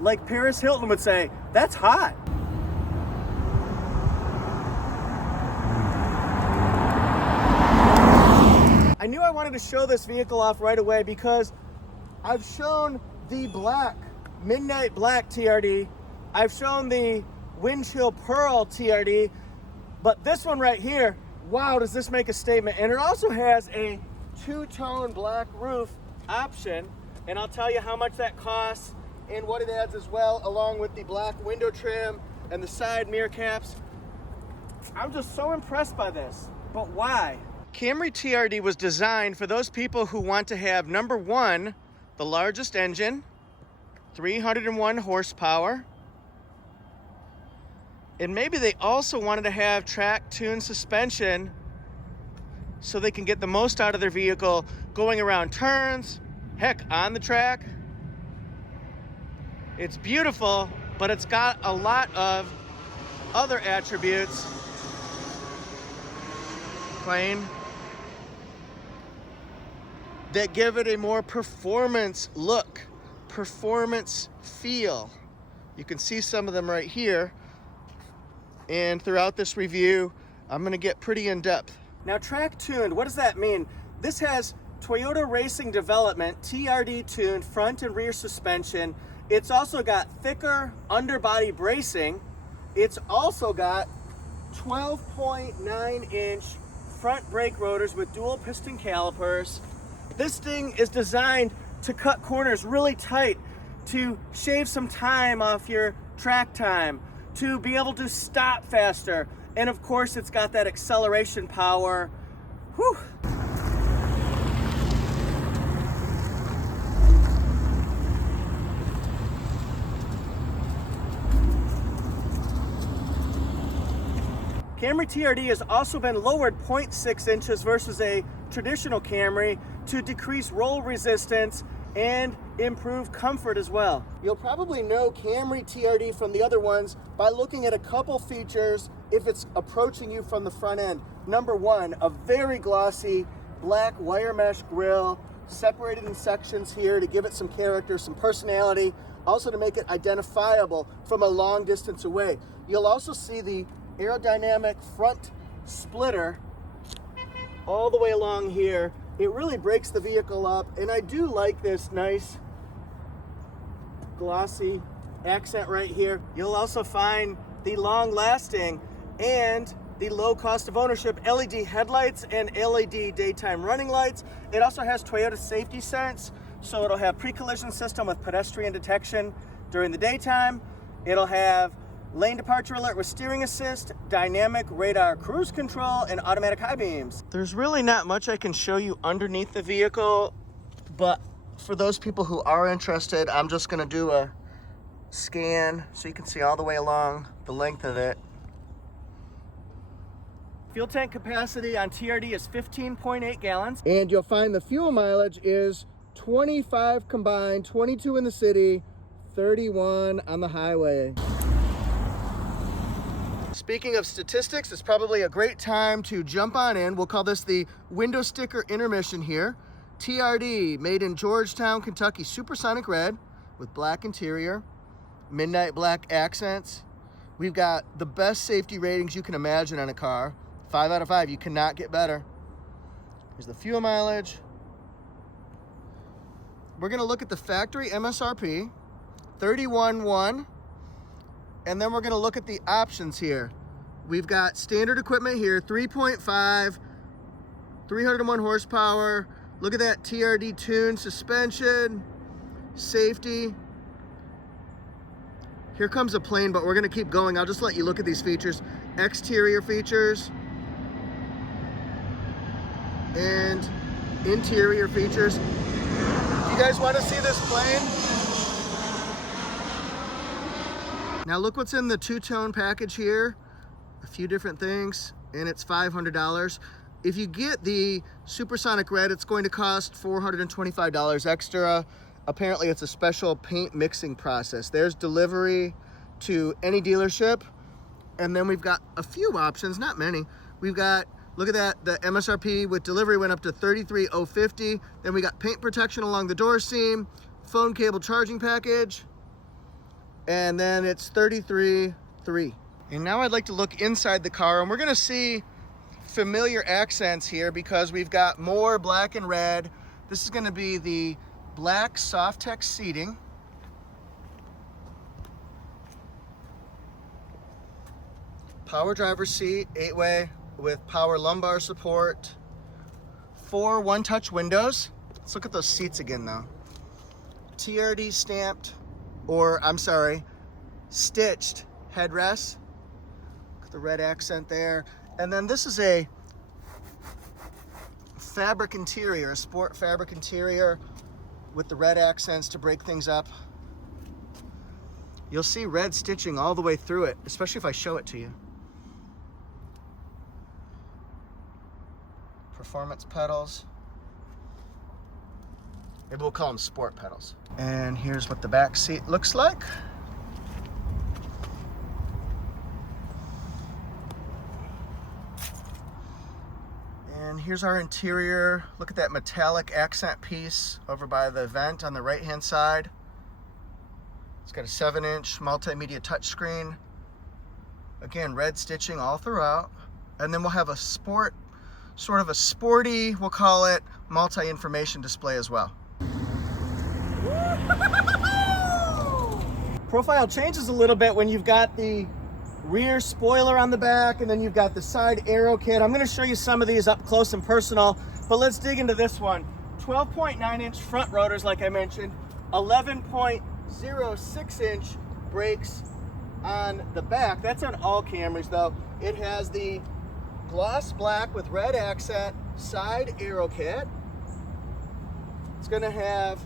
like Paris Hilton would say, that's hot. I knew I wanted to show this vehicle off right away because I've shown the black, midnight black TRD. I've shown the windshield pearl TRD, but this one right here, wow, does this make a statement. And it also has a two-tone black roof option, and I'll tell you how much that costs and what it adds as well, along with the black window trim and the side mirror caps. I'm just so impressed by this, but why? Camry TRD was designed for those people who want to have, number one, the largest engine, 301 horsepower, and maybe they also wanted to have track-tuned suspension so they can get the most out of their vehicle going around turns, heck, on the track. It's beautiful, but it's got a lot of other attributes. Plain. That give it a more performance look, performance feel. You can see some of them right here. And throughout this review, I'm gonna get pretty in depth. Now, track tuned, what does that mean? This has Toyota Racing Development TRD tuned front and rear suspension. It's also got thicker underbody bracing. It's also got 12.9 inch front brake rotors with dual piston calipers. This thing is designed to cut corners really tight, to shave some time off your track time, to be able to stop faster. And of course, it's got that acceleration power. Whew. Camry TRD has also been lowered 0.6 inches versus a traditional Camry to decrease roll resistance and improve comfort as well. You'll probably know Camry TRD from the other ones by looking at a couple features if it's approaching you from the front end. Number one, a very glossy black wire mesh grille, separated in sections here to give it some character, some personality, also to make it identifiable from a long distance away. You'll also see the aerodynamic front splitter all the way along here. It really breaks the vehicle up, and I do like this nice glossy accent right here. You'll also find the long-lasting and the low cost of ownership LED headlights and LED daytime running lights. It also has Toyota Safety Sense, so it'll have pre-collision system with pedestrian detection during the daytime. It'll have lane departure alert with steering assist, dynamic radar cruise control, and automatic high beams. There's really not much I can show you underneath the vehicle, but for those people who are interested, I'm just gonna do a scan so you can see all the way along the length of it. Fuel tank capacity on TRD is 15.8 gallons. And you'll find the fuel mileage is 25 combined, 22 in the city, 31 on the highway. Speaking of statistics, it's probably a great time to jump on in. We'll call this the window sticker intermission here. TRD, made in Georgetown, Kentucky, Supersonic red with black interior, midnight black accents. We've got the best safety ratings you can imagine on a car. 5 out of 5, you cannot get better. Here's the fuel mileage. We're gonna look at the factory MSRP, 31,100. And then we're gonna look at the options here. We've got standard equipment here, 3.5, 301 horsepower. Look at that TRD tuned suspension, safety. Here comes a plane, but we're gonna keep going. I'll just let you look at these features. Exterior features and interior features. Do you guys wanna see this plane? Now look what's in the two-tone package here. A few different things, and it's $500. If you get the Supersonic red, it's going to cost $425 extra. Apparently it's a special paint mixing process. There's delivery to any dealership. And then we've got a few options, not many. We've got, look at that, the MSRP with delivery went up to $33,050. Then we got paint protection along the door seam, phone cable charging package. and then it's 33.3. And now I'd like to look inside the car, and we're gonna see familiar accents here because we've got more black and red. This is gonna be the black Softex seating. Power driver's seat, 8-way with power lumbar support. 4 one-touch windows. Let's look at those seats again though. TRD stamped, or I'm sorry, stitched headrests. Look at the red accent there. And then this is a fabric interior, a sport fabric interior with the red accents to break things up. You'll see red stitching all the way through it, especially if I show it to you. Performance pedals. Maybe we'll call them sport pedals. And here's what the back seat looks like. And here's our interior. Look at that metallic accent piece over by the vent on the right-hand side. It's got a 7-inch multimedia touchscreen. Again, red stitching all throughout. And then we'll have a sport, sort of a sporty, we'll call it, multi-information display as well. Profile changes a little bit when you've got the rear spoiler on the back and then you've got the side aero kit. I'm going to show you some of these up close and personal, but let's dig into this one. 12.9-inch front rotors, like I mentioned, 11.06-inch brakes on the back. That's on all Camrys though. It has the gloss black with red accent side aero kit. It's going to have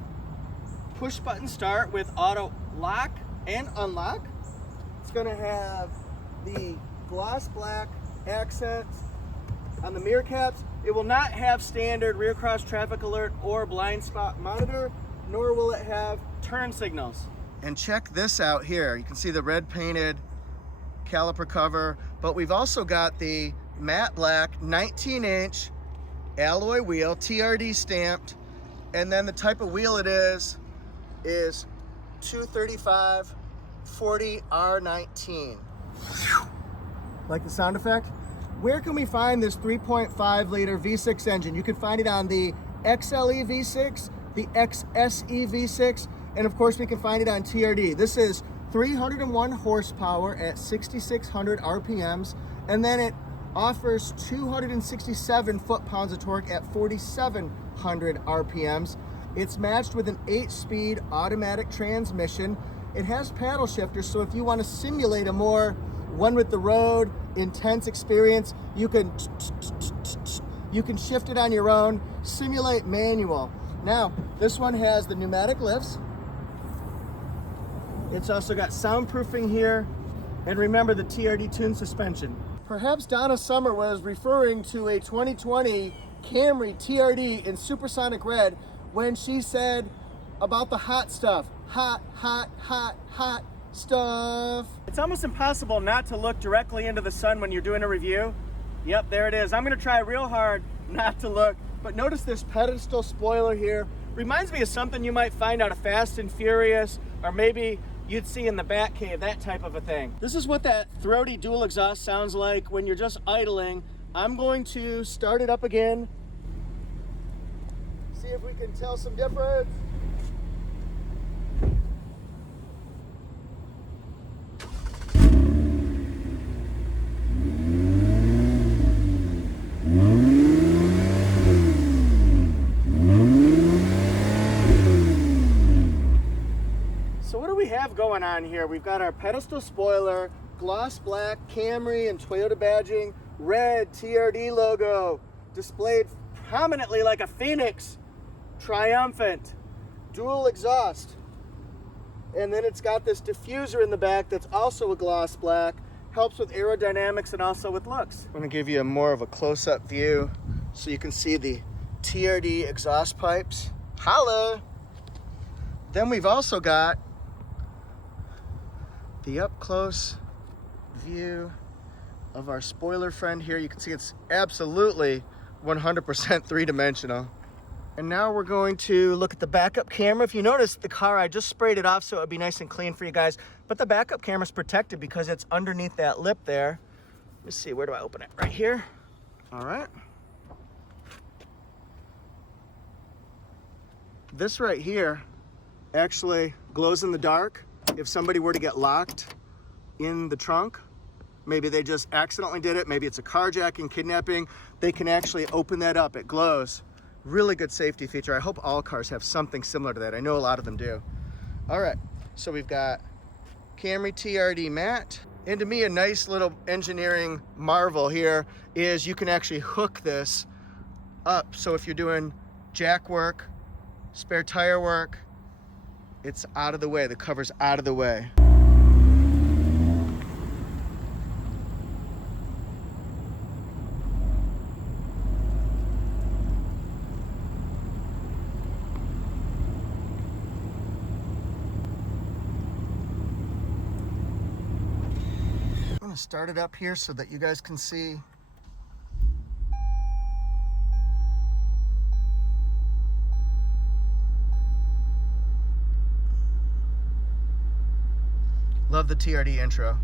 push button start with auto lock and unlock. It's going to have the gloss black accents on the mirror caps. It will not have standard rear cross traffic alert or blind spot monitor, nor will it have turn signals. And check this out here. You can see the red painted caliper cover, but we've also got the matte black 19-inch alloy wheel, TRD stamped, and then the type of wheel it is 235 40 R19. Like the sound effect? Where can we find this 3.5 liter V6 engine? You can find it on the XLE V6, the XSE V6, and of course we can find it on TRD. This is 301 horsepower at 6,600 RPMs, and then it offers 267 foot-pounds of torque at 4,700 RPMs. It's matched with an 8-speed automatic transmission. It has paddle shifters, so if you want to simulate a more one with the road intense experience, you can shift it on your own, simulate manual. Now, this one has the pneumatic lifts. It's also got soundproofing here, and remember the TRD tuned suspension. Perhaps Donna Summer was referring to a 2020 Camry TRD in Supersonic red when she said about the hot stuff. Hot, hot, hot, hot stuff. It's almost impossible not to look directly into the sun when you're doing a review. Yep, there it is. I'm gonna try real hard not to look, but notice this pedestal spoiler here. Reminds me of something you might find out of Fast and Furious, or maybe you'd see in the Batcave, that type of a thing. This is what that throaty dual exhaust sounds like when you're just idling. I'm going to start it up again. See if we can tell some difference. Going on here, we've got our pedestal spoiler, gloss black Camry and Toyota badging, red TRD logo displayed prominently like a phoenix, triumphant, dual exhaust, and then it's got this diffuser in the back that's also a gloss black, helps with aerodynamics and also with looks. I'm going to give you more of a close-up view so you can see the TRD exhaust pipes. Holla! Then we've also got the up-close view of our spoiler friend here. You can see it's absolutely 100% three-dimensional. And now we're going to look at the backup camera. If you notice, the car, I just sprayed it off so it would be nice and clean for you guys. But the backup camera is protected because it's underneath that lip there. Let's see, where do I open it? Right here. All right. This right here actually glows in the dark. If somebody were to get locked in the trunk, maybe they just accidentally did it, maybe it's a carjacking, kidnapping, they can actually open that up. It glows. Really good safety feature. I hope all cars have something similar to that. I know a lot of them do. All right, so we've got Camry TRD matte. And to me, a nice little engineering marvel here is you can actually hook this up. So if you're doing jack work, spare tire work, it's out of the way. The cover's out of the way. I'm gonna start it up here so that you guys can see. Love the TRD intro.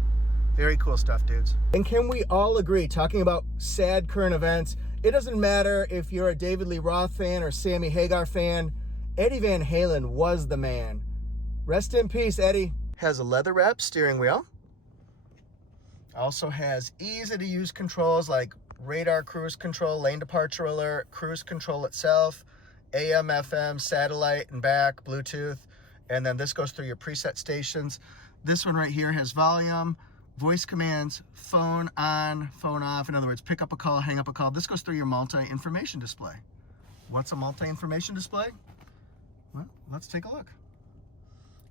Very cool stuff, dudes. And can we all agree, talking about sad current events, it doesn't matter if you're a David Lee Roth fan or Sammy Hagar fan, Eddie Van Halen was the man. Rest in peace, Eddie. Has a leather wrap steering wheel. Also has easy to use controls like radar cruise control, lane departure alert, cruise control itself, AM, FM, satellite and back, Bluetooth. And then this goes through your preset stations. This one right here has volume, voice commands, phone on, phone off. In other words, pick up a call, hang up a call. This goes through your multi-information display. What's a multi-information display? Well, let's take a look.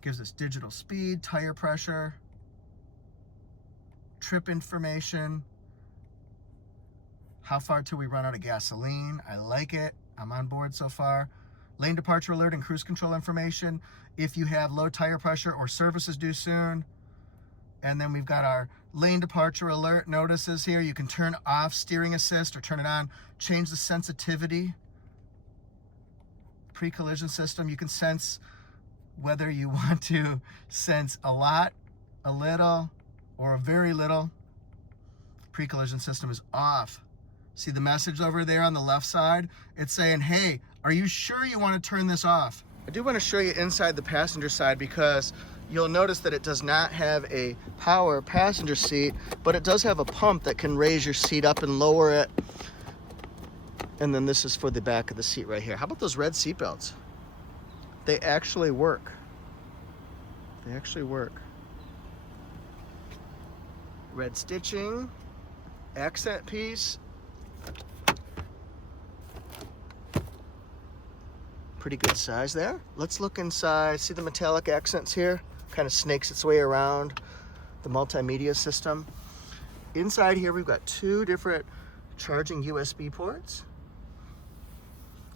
Gives us digital speed, tire pressure, trip information, how far till we run out of gasoline. I like it. I'm on board so far. Lane departure alert and cruise control information if you have low tire pressure or services due soon. And then we've got our lane departure alert notices here. You can turn off steering assist or turn it on. Change the sensitivity. Pre-collision system, you can sense whether you want to sense a lot, a little, or a very little. Pre-collision system is off. See the message over there on the left side? It's saying, hey, are you sure you want to turn this off? I do want to show you inside the passenger side because you'll notice that it does not have a power passenger seat, but it does have a pump that can raise your seat up and lower it. And then this is for the back of the seat right here. How about those red seat belts? They actually work. They actually work. Red stitching, accent piece. Pretty good size there. Let's look inside. See the metallic accents here? Kind of snakes its way around the multimedia system. Inside here, we've got two different charging USB ports.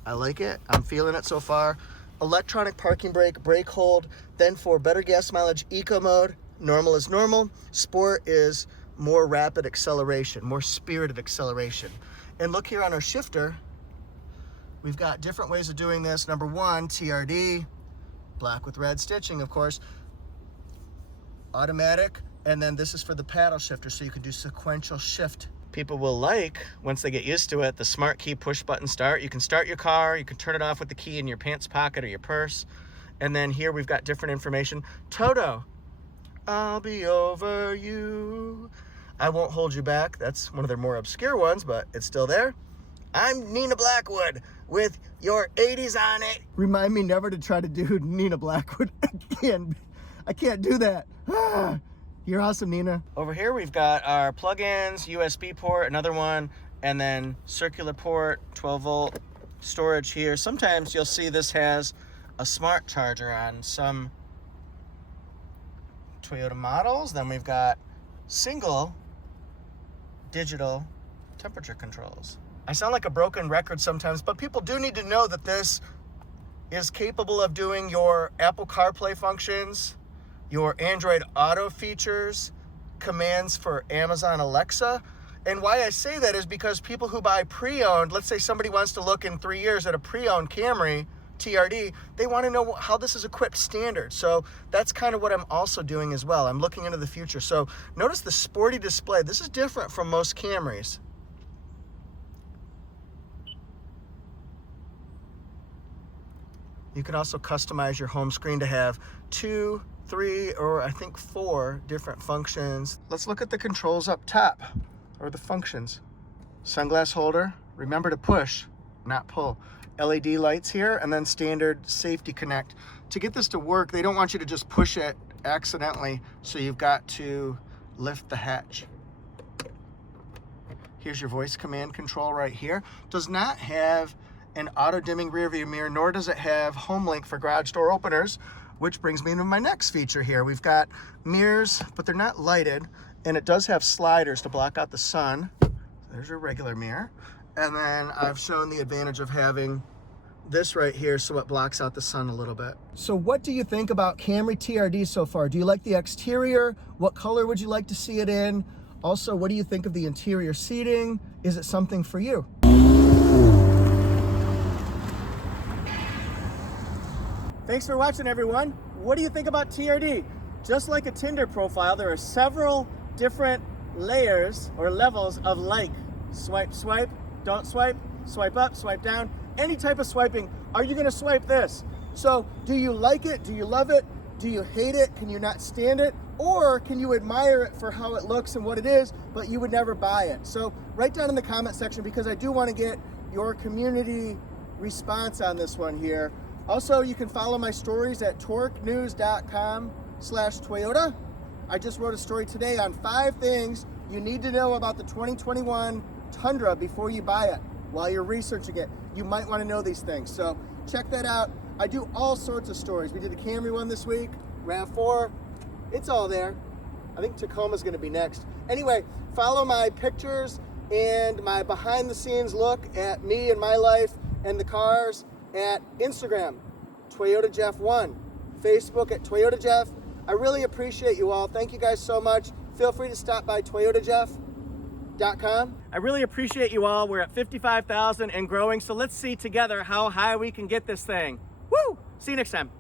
I like it. I'm feeling it so far. Electronic parking brake, brake hold. Then for better gas mileage, eco mode. Normal is normal. Sport is more rapid acceleration, more spirited acceleration. And look here on our shifter. We've got different ways of doing this. Number one, TRD, black with red stitching, of course. Automatic, and then this is for the paddle shifter, so you can do sequential shift. People will like, once they get used to it, the smart key push button start. You can start your car, you can turn it off with the key in your pants pocket or your purse. And then here we've got different information. Toto, I'll be over you. I won't hold you back. That's one of their more obscure ones, but it's still there. I'm Nina Blackwood with your 80s on it. Remind me never to try to do Nina Blackwood again. I can't do that. You're awesome, Nina. Over here we've got our plug-ins, USB port, another one, and then circular port, 12 volt storage here. Sometimes you'll see this has a smart charger on some Toyota models. Then we've got single digital temperature controls. I sound like a broken record sometimes, but people do need to know that this is capable of doing your Apple CarPlay functions, your Android Auto features, commands for Amazon Alexa. And why I say that is because people who buy pre-owned, let's say somebody wants to look in 3 years at a pre-owned Camry TRD, they want to know how this is equipped standard. So that's kind of what I'm also doing as well. I'm looking into the future. So notice the sporty display. This is different from most Camrys. You can also customize your home screen to have 2, 3, or I think 4 different functions. Let's look at the controls up top, or the functions. Sunglass holder, remember to push, not pull. LED lights here, and then standard safety connect. To get this to work, they don't want you to just push it accidentally, so you've got to lift the hatch. Here's your voice command control right here. Does not have an auto-dimming rear view mirror, nor does it have home link for garage door openers, which brings me to my next feature here. We've got mirrors, but they're not lighted, and it does have sliders to block out the sun. There's your regular mirror. And then I've shown the advantage of having this right here so it blocks out the sun a little bit. So what do you think about Camry TRD so far? Do you like the exterior? What color would you like to see it in? Also, what do you think of the interior seating? Is it something for you? Thanks for watching, everyone. What do you think about TRD? Just like a Tinder profile, there are several different layers or levels of like. Swipe, swipe, don't swipe, swipe up, swipe down, any type of swiping. Are you gonna swipe this? So do you like it? Do you love it? Do you hate it? Can you not stand it? Or can you admire it for how it looks and what it is, but you would never buy it? So write down in the comment section, because I do want to get your community response on this one here. Also, you can follow my stories at torquenews.com/Toyota. I just wrote a story today on 5 things you need to know about the 2021 Tundra before you buy it. While you're researching it, you might want to know these things. So check that out. I do all sorts of stories. We did a Camry one this week, RAV4. It's all there. I think Tacoma's going to be next. Anyway, follow my pictures and my behind the scenes look at me and my life and the cars at Instagram, ToyotaJeff1, Facebook at ToyotaJeff. I really appreciate you all. Thank you guys so much. Feel free to stop by ToyotaJeff.com. I really appreciate you all. We're at 55,000 and growing, so let's see together how high we can get this thing. Woo! See you next time.